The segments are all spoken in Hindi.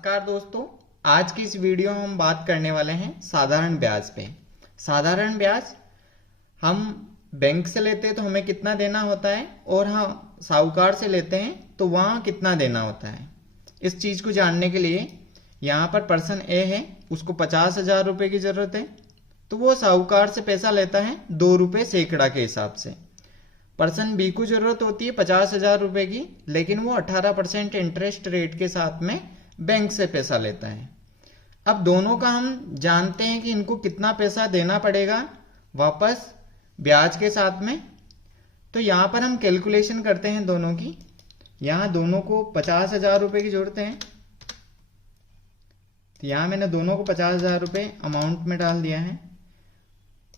नमस्कार दोस्तों, आज की इस वीडियो में हम बात करने वाले हैं साधारण ब्याज पे। साधारण ब्याज हम बैंक से लेते हैं तो हमें कितना देना होता है और हम साहूकार से लेते हैं तो वहाँ कितना देना होता है। इस चीज़ को जानने के लिए यहाँ पर पर्सन ए है, उसको 50,000 रुपये की ज़रूरत है तो वो साहूकार से पैसा लेता है 2 रुपये सैकड़ा के हिसाब से। पर्सन बी को जरूरत होती है 50,000 रुपये की, लेकिन वो 18% इंटरेस्ट रेट के साथ में बैंक से पैसा लेता है। अब दोनों का हम जानते हैं कि इनको कितना पैसा देना पड़ेगा वापस ब्याज के साथ में। तो यहाँ पर हम कैलकुलेशन करते हैं दोनों की। यहाँ दोनों को 50,000 रुपये की जरूरत है तो यहाँ मैंने दोनों को 50,000 रुपये अमाउंट में डाल दिया है।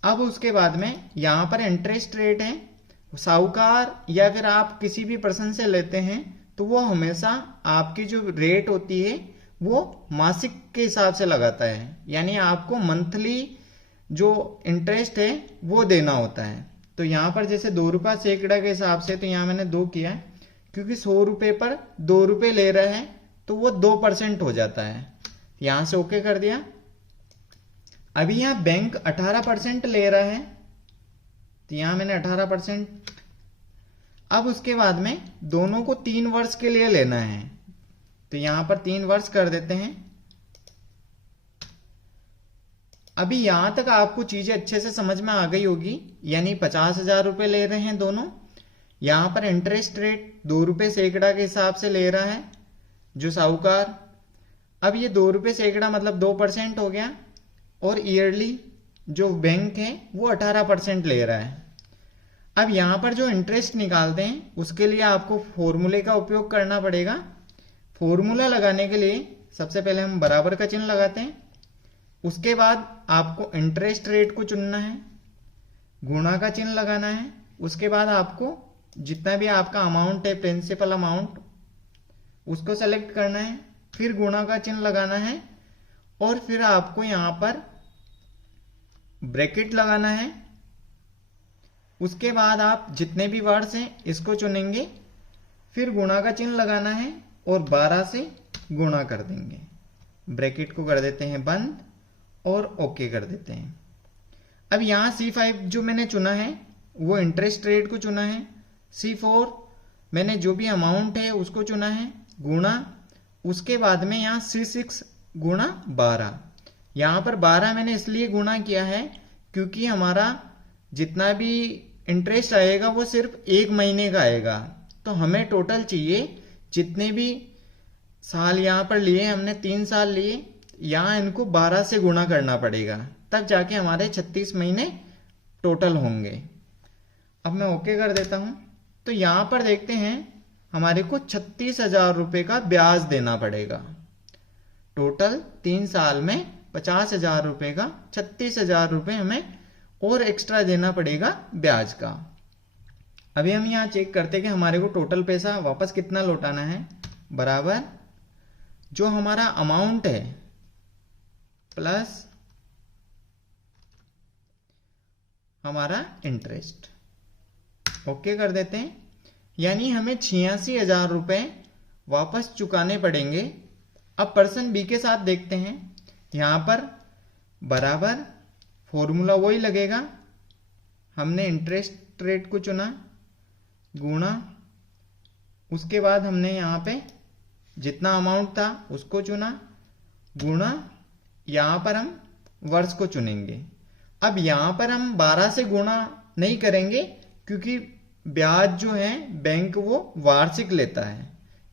अब उसके बाद में यहाँ पर इंटरेस्ट रेट है, साहूकार या फिर आप किसी भी पर्सन से लेते हैं तो वो हमेशा आपकी जो रेट होती है वो मासिक के हिसाब से लगाता है, यानी आपको मंथली जो इंटरेस्ट है वो देना होता है। तो यहाँ पर जैसे 2 रुपये सैकड़ा के हिसाब से, तो यहाँ मैंने 2 किया क्योंकि 100 रुपये पर 2 रुपये ले रहे हैं तो वो 2% हो जाता है। यहाँ से ओके कर दिया। अभी यहाँ बैंक 18% ले रहा है तो यहाँ मैंने 18%। अब उसके बाद में दोनों को 3 वर्ष के लिए लेना है तो यहां पर 3 वर्ष कर देते हैं। अभी यहां तक आपको चीजें अच्छे से समझ में आ गई होगी, यानी 50,000 रुपये ले रहे हैं दोनों। यहां पर इंटरेस्ट रेट 2 रुपये सैकड़ा के हिसाब से ले रहा है जो साहूकार। अब ये 2 रुपये सैकड़ा मतलब 2% हो गया, और ईयरली जो बैंक है वो 18% ले रहा है। अब यहाँ पर जो इंटरेस्ट निकालते हैं उसके लिए आपको फॉर्मूले का उपयोग करना पड़ेगा। फॉर्मूला लगाने के लिए सबसे पहले हम बराबर का चिन्ह लगाते हैं, उसके बाद आपको इंटरेस्ट रेट को चुनना है, गुणा का चिन्ह लगाना है, उसके बाद आपको जितना भी आपका अमाउंट है प्रिंसिपल अमाउंट उसको सेलेक्ट करना है, फिर गुणा का चिन्ह लगाना है और फिर आपको यहाँ पर ब्रैकेट लगाना है। उसके बाद आप जितने भी वर्ड्स हैं इसको चुनेंगे, फिर गुणा का चिन्ह लगाना है और 12 से गुणा कर देंगे। ब्रैकेट को कर देते हैं बंद और ओके कर देते हैं। अब यहाँ C5 जो मैंने चुना है वो इंटरेस्ट रेट को चुना है, C4 मैंने जो भी अमाउंट है उसको चुना है, गुणा, उसके बाद में यहाँ C6 गुणा 12। यहाँ पर 12 मैंने इसलिए गुणा किया है क्योंकि हमारा जितना भी इंटरेस्ट आएगा वो सिर्फ 1 महीने का आएगा, तो हमें टोटल चाहिए जितने भी साल यहाँ पर लिए, हमने 3 साल लिए, यहाँ इनको 12 से गुणा करना पड़ेगा, तब जाके हमारे 36 महीने टोटल होंगे। अब मैं ओके कर देता हूँ। तो यहाँ पर देखते हैं हमारे को 36,000 रुपये का ब्याज देना पड़ेगा। टोटल 3 साल में 50,000 रुपये का 36,000 रुपये हमें और एक्स्ट्रा देना पड़ेगा ब्याज का। अभी हम यहाँ चेक करते हैं कि हमारे को टोटल पैसा वापस कितना लौटाना है, बराबर जो हमारा अमाउंट है प्लस हमारा इंटरेस्ट। ओके कर देते हैं, यानी हमें 86,000 रुपये वापस चुकाने पड़ेंगे। अब पर्सन बी के साथ देखते हैं, यहाँ पर बराबर फॉर्मूला वही लगेगा, हमने इंटरेस्ट रेट को चुना, गुणा, उसके बाद हमने यहाँ पे जितना अमाउंट था उसको चुना, गुणा, यहाँ पर हम वर्ष को चुनेंगे। अब यहाँ पर हम 12 से गुणा नहीं करेंगे क्योंकि ब्याज जो है बैंक वो वार्षिक लेता है,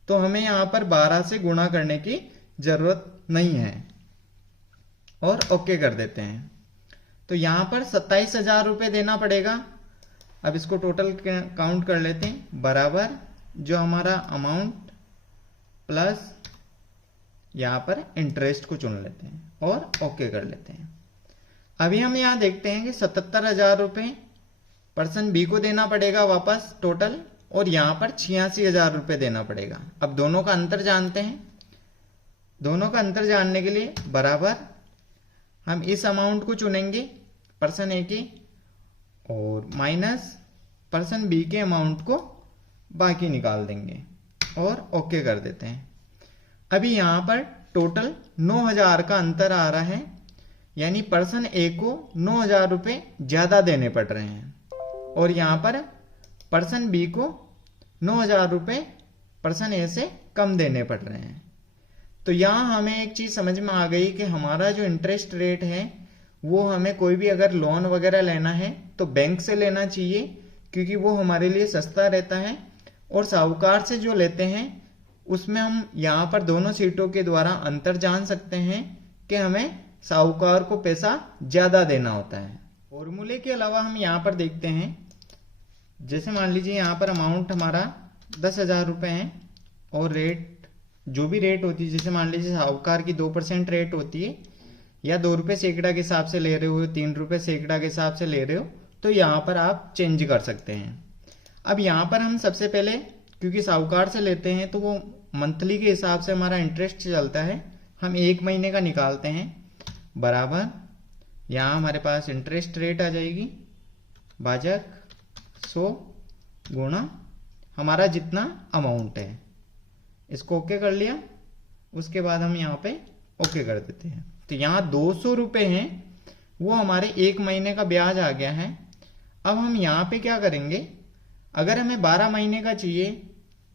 तो हमें यहाँ पर 12 से गुणा करने की जरूरत नहीं है और ओके कर देते हैं। तो यहाँ पर 27,000 रुपये देना पड़ेगा। अब इसको टोटल काउंट कर लेते हैं, बराबर जो हमारा अमाउंट प्लस यहाँ पर इंटरेस्ट को चुन लेते हैं और ओके कर लेते हैं। अभी हम यहाँ देखते हैं कि 77,000 रुपये पर्सन बी को देना पड़ेगा वापस टोटल, और यहाँ पर 86,000 रुपये देना पड़ेगा। अब दोनों का अंतर जानते हैं, दोनों का अंतर जानने के लिए बराबर हम इस अमाउंट को चुनेंगे पर्सन ए की और माइनस पर्सन बी के अमाउंट को बाकी निकाल देंगे और ओके कर देते हैं। अभी यहाँ पर टोटल 9,000 का अंतर आ रहा है, यानी पर्सन ए को 9,000 रुपये ज़्यादा देने पड़ रहे हैं और यहाँ पर पर्सन बी को 9,000 रुपये पर्सन ए से कम देने पड़ रहे हैं। तो यहाँ हमें एक चीज़ समझ में आ गई कि हमारा जो इंटरेस्ट रेट है वो हमें कोई भी अगर लोन वगैरह लेना है तो बैंक से लेना चाहिए, क्योंकि वो हमारे लिए सस्ता रहता है। और साहूकार से जो लेते हैं उसमें हम यहाँ पर दोनों सीटों के द्वारा अंतर जान सकते हैं कि हमें साहूकार को पैसा ज़्यादा देना होता है। फॉर्मूले के अलावा हम यहाँ पर देखते हैं, जैसे मान लीजिए यहाँ पर अमाउंट हमारा 10,000 रुपये है और रेट जो भी रेट होती है, जैसे मान लीजिए साहूकार की 2% रेट होती है, या 2 रुपये सैकड़ा के हिसाब से ले रहे हो, 3 रुपये सैकड़ा के हिसाब से ले रहे हो, तो यहाँ पर आप चेंज कर सकते हैं। अब यहाँ पर हम सबसे पहले, क्योंकि साहूकार से लेते हैं तो वो मंथली के हिसाब से हमारा इंटरेस्ट चलता है, हम 1 महीने का निकालते हैं, बराबर यहाँ हमारे पास इंटरेस्ट रेट आ जाएगी भाजक 100 गुणा हमारा जितना अमाउंट है। इसको ओके कर लिया, उसके बाद हम यहाँ पे ओके कर देते हैं। तो यहाँ 200 रुपये हैं, वो हमारे 1 महीने का ब्याज आ गया है। अब हम यहाँ पे क्या करेंगे, अगर हमें 12 महीने का चाहिए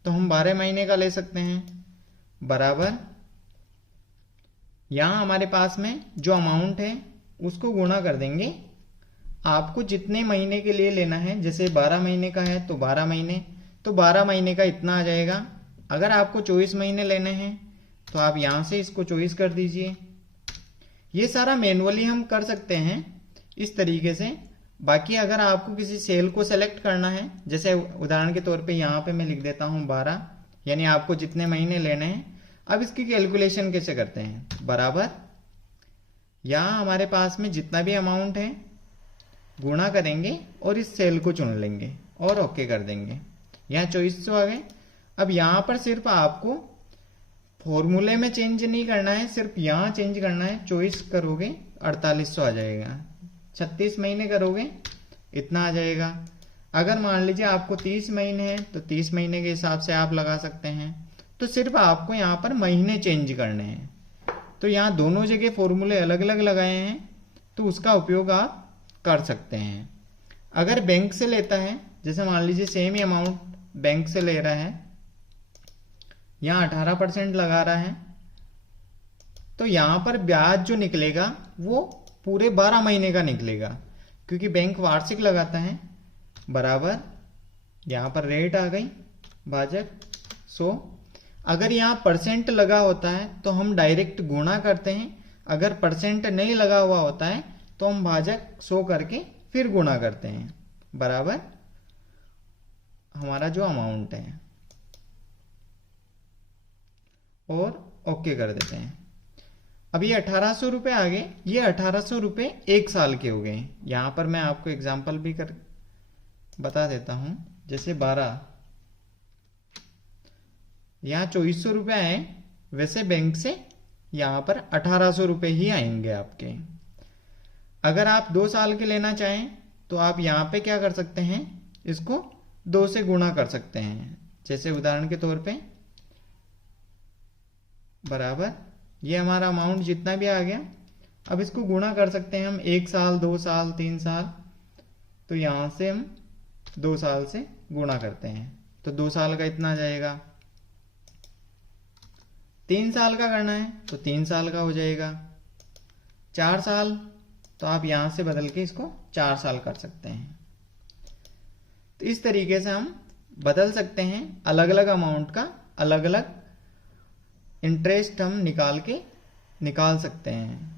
तो हम 12 महीने का ले सकते हैं, बराबर यहाँ हमारे पास में जो अमाउंट है उसको गुणा कर देंगे। आपको जितने महीने के लिए लेना है, जैसे 12 महीने का है तो 12 महीने, तो 12 महीने का इतना आ जाएगा। अगर आपको 24 महीने लेने हैं तो आप यहाँ से इसको 24 कर दीजिए। ये सारा मैनुअली हम कर सकते हैं इस तरीके से। बाकी अगर आपको किसी सेल को सेलेक्ट करना है, जैसे उदाहरण के तौर पे यहाँ पे मैं लिख देता हूँ 12, यानी आपको जितने महीने लेने हैं। अब इसकी कैलकुलेशन कैसे करते हैं, बराबर यहाँ हमारे पास में जितना भी अमाउंट है गुणा करेंगे और इस सेल को चुन लेंगे और ओके कर देंगे। यहाँ 2400 आ गए। अब यहाँ पर सिर्फ आपको फॉर्मूले में चेंज नहीं करना है, सिर्फ यहाँ चेंज करना है। 24 करोगे 4800 आ जाएगा, 36 महीने करोगे इतना आ जाएगा। अगर मान लीजिए आपको 30 महीने हैं तो 30 महीने के हिसाब से आप लगा सकते हैं। तो सिर्फ आपको यहाँ पर महीने चेंज करने हैं। तो यहाँ दोनों जगह फॉर्मूले अलग अलग लगाए हैं, तो उसका उपयोग आप कर सकते हैं। अगर बैंक से लेता है, जैसे मान लीजिए सेम ही अमाउंट बैंक से ले रहा है, यहाँ 18% लगा रहा है, तो यहाँ पर ब्याज जो निकलेगा वो पूरे 12 महीने का निकलेगा, क्योंकि बैंक वार्षिक लगाता है, बराबर यहाँ पर रेट आ गई भाजक 100। अगर यहाँ परसेंट लगा होता है तो हम डायरेक्ट गुणा करते हैं, अगर परसेंट नहीं लगा हुआ होता है तो हम भाजक 100 करके फिर गुणा करते हैं, बराबर हमारा जो अमाउंट है, और ओके कर देते हैं। अब ये 1800 रुपये आ गए। ये 1800 रुपये 1 साल के हो गए। यहाँ पर मैं आपको एग्जाम्पल भी कर बता देता हूँ। जैसे 12, यहाँ 2400 रुपये आए, वैसे बैंक से यहाँ पर 1800 रुपये ही आएंगे आपके। अगर आप 2 साल के लेना चाहें तो आप यहाँ पे क्या कर सकते हैं, इसको 2 से गुणा कर सकते हैं। जैसे उदाहरण के तौर पे बराबर ये हमारा अमाउंट जितना भी आ गया, अब इसको गुणा कर सकते हैं हम 1 साल, 2 साल, 3 साल। तो यहाँ से हम 2 साल से गुणा करते हैं, तो 2 साल का इतना आ जाएगा। 3 साल का करना है तो 3 साल का हो जाएगा। 4 साल तो आप यहाँ से बदल के इसको 4 साल कर सकते हैं। तो इस तरीके से हम बदल सकते हैं, अलग अलग अमाउंट का अलग अलग इंटरेस्ट हम निकाल सकते हैं।